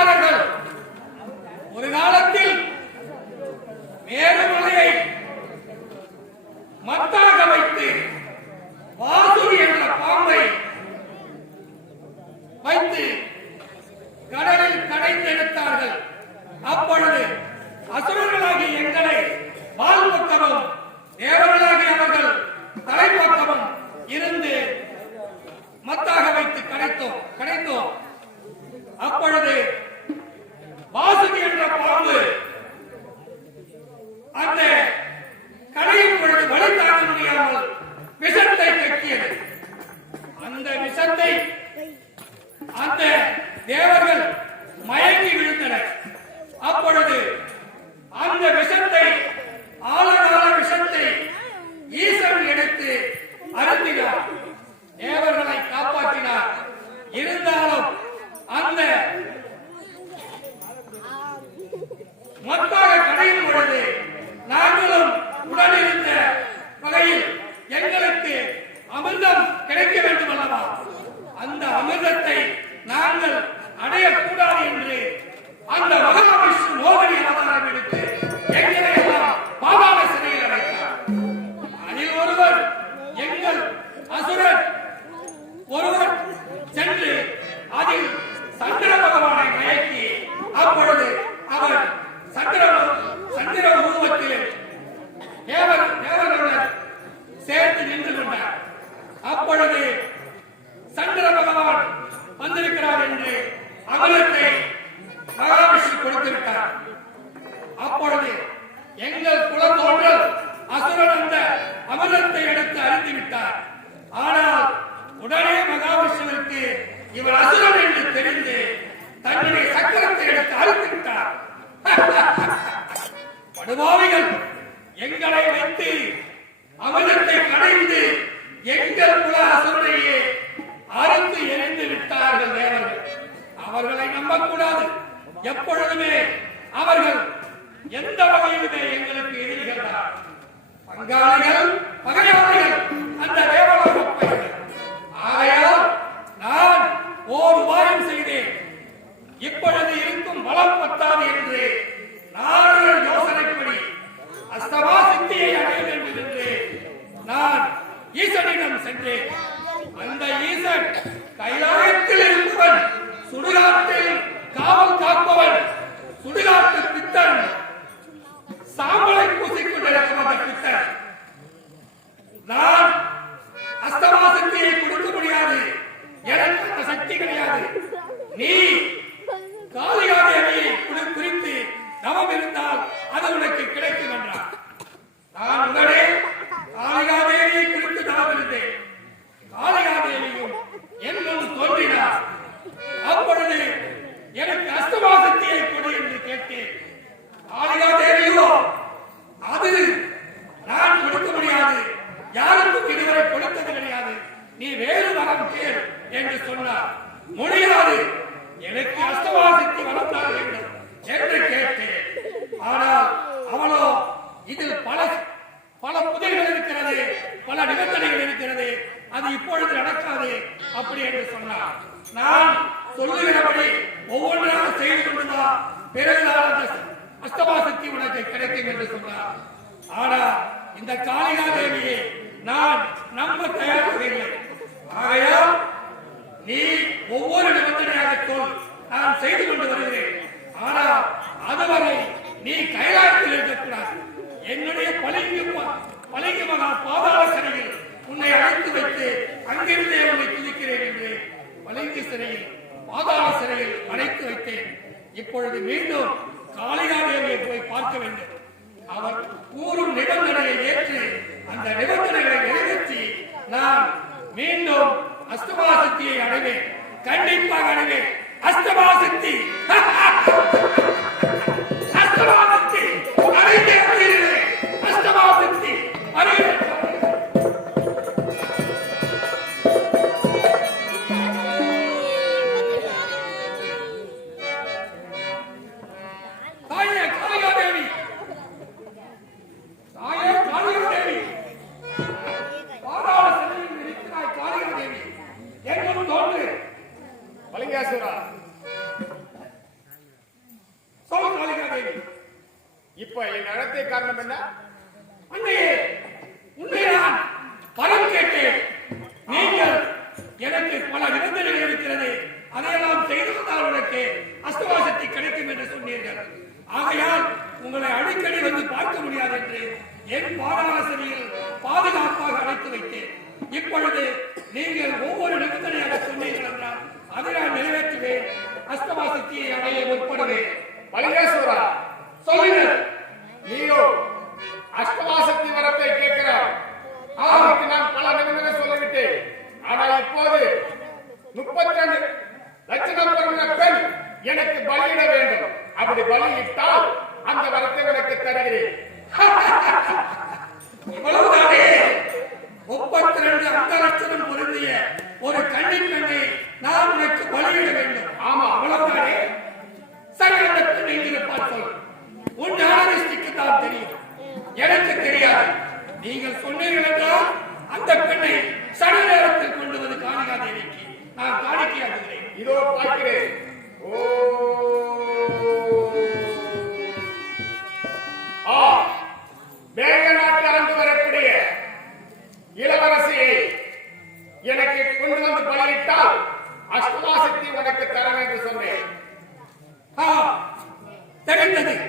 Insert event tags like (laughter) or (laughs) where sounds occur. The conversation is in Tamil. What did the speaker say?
சூழ்ச்சிக்காரர்கள் ஒரு காலத்தில் மேருமலையை மத்தாக வைத்து வாசுகி என்ற பாம்பை வைத்து கடலில் கடைந்தெடுத்தார்கள் அப்பொழுது அசுரர்களாகி எங்களை வால் பக்கமும் அவர்கள் தலைப்பக்கமும் இருந்து மத்தாக வைத்து கடைத்தோம் கடைத்தோம் அப்பொழுது வாசுகி என்ற பாம்பு அந்த கடையும் பொழுது வழி தாங்க முடியாமல் விஷத்தை கக்கியது அந்த விஷத்தை அந்த தேவர்கள் மயங்கி விழுந்தனர் அப்பொழுது அந்த விஷத்தை ஆழகால விஷத்தை ஈசன் எடுத்து அருந்தினார் தேவர்களை காப்பாற்றினார் இருந்தாலும் அந்த மொத்தாக கடையும் பொழுது நாங்களும் உடனிருந்த வகையில் எங்களுக்கு அமிர்தம் கிடைக்க வேண்டும் அல்லவா? அந்த அமிர்தத்தை நாங்கள் அடையக்கூடாது என்று அந்த மகாவிஷ்ணு மோகனி அவதாரம் எடுத்து எங்களை எல்லாம் பாதாள சிறையில் அடைத்தார். அதில் ஒருவர் எங்கள் அசுரன் ஒருவர் சென்று அதில் சந்திர பகவானை மயக்கி அப்பொழுது அவர் சந்திர சந்திர உருவத்தில் தேவர் தேவர்களுடன் சேர்த்து நின்று கொண்டார். அப்பொழுது சந்திர பகவான் வந்திருக்கிறார் என்று அமிர்தத்தை மகாவிஷ்ணு கொடுத்திருக்கிறார். அப்பொழுது எங்கள் குலத்தோன்றல் அசுரன் அந்த அமிர்தத்தை எடுத்து அறிந்து விட்டார். ஆனால் உடனே மகாவிஷ்ணுவிற்கு இவர் அசுரன் என்று தெரிந்து தன்னுடைய சக்கரத்தை எடுத்து அறுத்து விட்டார். படுபாவிகள் எங்களை வைத்து அமிர்தத்தை கடைந்து எங்கள் குல அசுரனையே அறுத்து எரிந்து விட்டார்கள் தேவர்கள். அவர்களை நம்பக்கூடாது. எப்பொழுதுமே அவர்கள் எந்த வகையிலுமே எங்களுக்கு எதிரிகள் பங்காளிகள் பகையாளிகள் அந்த தேவலோக பயணிகள் ஆகையால் நான் ஓர் உபாயம் செய்தேன். இப்பொழுது இருக்கும் வளம் பத்தாது என்று நாடுகள் யோசனைப்படி அஸ்தமா சக்தியை அடைய வேண்டும் என்று நான் ஈசனிடம் சென்றேன் அந்த ஈசன் கைலாயத்தில் இருப்பவன் சுடுகாட்டில் காவல் காப்பவன் சுடுகாட்டு பித்தன் சாம்பலை பூசிக்கொண்டிருக்கும் அந்த பித்தன். நான் அஸ்தமா சக்தியை கொடுக்க முடியாது. எனக்கு அந்த சக்தி கிடையாது. நீ காலியாக குறி- குறித்து தவம் இருந்தால் அது உனக்கு கிடைக்கும் என்றார் நான் கிடையாது. யாருக்கும் இதுவரை கொடுத்தது கிடையாது. நீ வேறு வரம் கேள் என்று சொன்னார். முடியாது. எனக்கு அஸ்தவாசித்து வளர்த்தான் வேண்டும் என்று கேட்டேன். ஆனால் அவளோ இதில் பல பல புதைகள் இருக்கிறது பல நிபந்தனைகள் இருக்கிறது அது இப்பொழுது நடக்காது அப்படி என்று சொன்னார். நான் சொல்லுகிறபடி ஒவ்வொன்றாக செய்து கொண்டுதான் பிறகுதான் அந்த அஸ்தமா சக்தி உனக்கு கிடைக்கும் என்று சொன்னார். ஆனா இந்த காளிகா தேவியை நான் நம்ப தயாராக ஆகையால் நீ ஒவ்வொரு நிபந்தனையாக சொல் நான் செய்து கொண்டு வருகிறேன். ஆனால் அதுவரை நீ கைலாயத்தில் இருக்கக்கூடாது. என்னுடைய பளிங்கு ம- மகா பாதாள சிறையில் உன்னை அழைத்து வைத்து அங்கிருந்தே உன்னை துதிக்கிறேன் என்று பளிங்கு சிறையில் பாதாள சிறையில் அழைத்து வைத்தேன். இப்பொழுது மீண்டும் காளிகா தேவியை போய் பார்க்க வேண்டும். அவர் கூறும் நிபந்தனையை ஏற்று அந்த நிபந்தனைகளை நிறைவேற்றி நான் மீண்டும் அஸ்தமாசக்தியை அடைவேன். கண்டிப்பாக அடைவேன். அஸ்தமாசக்தி அஸ்தமாசக்தி (laughs) இப்ப என் நடத்தை காரணம் என்ன? அன்னையே உண்மைதான் பலம் கேட்டேன். நீங்கள் எனக்கு பல நிபந்தனைகள் இருக்கிறது. அதையெல்லாம் செய்து வந்தால் உனக்கு அஸ்தவாசத்தை கிடைக்கும் என்று சொன்னீர்கள். ஆகையால் உங்களை அடிக்கடி வந்து பார்க்க முடியாது என்று என் பாதாளசரியில் பாதுகாப்பாக அழைத்து வைத்தேன். இப்பொழுது நீங்கள் ஒவ்வொரு நிபந்தனையாக சொன்னீர்கள் என்றால் அதை நான் நிறைவேற்றுவேன். அஸ்தவாசக்தியை அடைய முற்படுவேன். மலிங்காசுரா சொல்லுங்கள். நீயோ அஷ்டமாசக்தி வரத்தை கேட்கிறார் அதற்கு நான் பல நிபந்தனை சொல்லிவிட்டேன். ஆனால் இப்போது முப்பத்தி ரெண்டு லட்சணம் பெறுகிற பெண் எனக்கு பலியிட வேண்டும். அப்படி பலியிட்டால் அந்த வரத்தை எனக்கு தருகிறேன். (laughs) இவ்வளவுதானே? முப்பத்தி ரெண்டு அந்தலட்சணம் பொருந்திய ஒரு கண்ணின் பெண்ணை நான் உனக்கு பலியிட வேண்டும். ஆமா. அவ்வளவுதானே? சரி அந்த பெண் எங்கிருப்பார் சொல். உன் ஞானதிஷ்டிக்கு தான் தெரியும். எனக்கு தெரியாது. நீங்கள் சொன்னீர்கள் ready.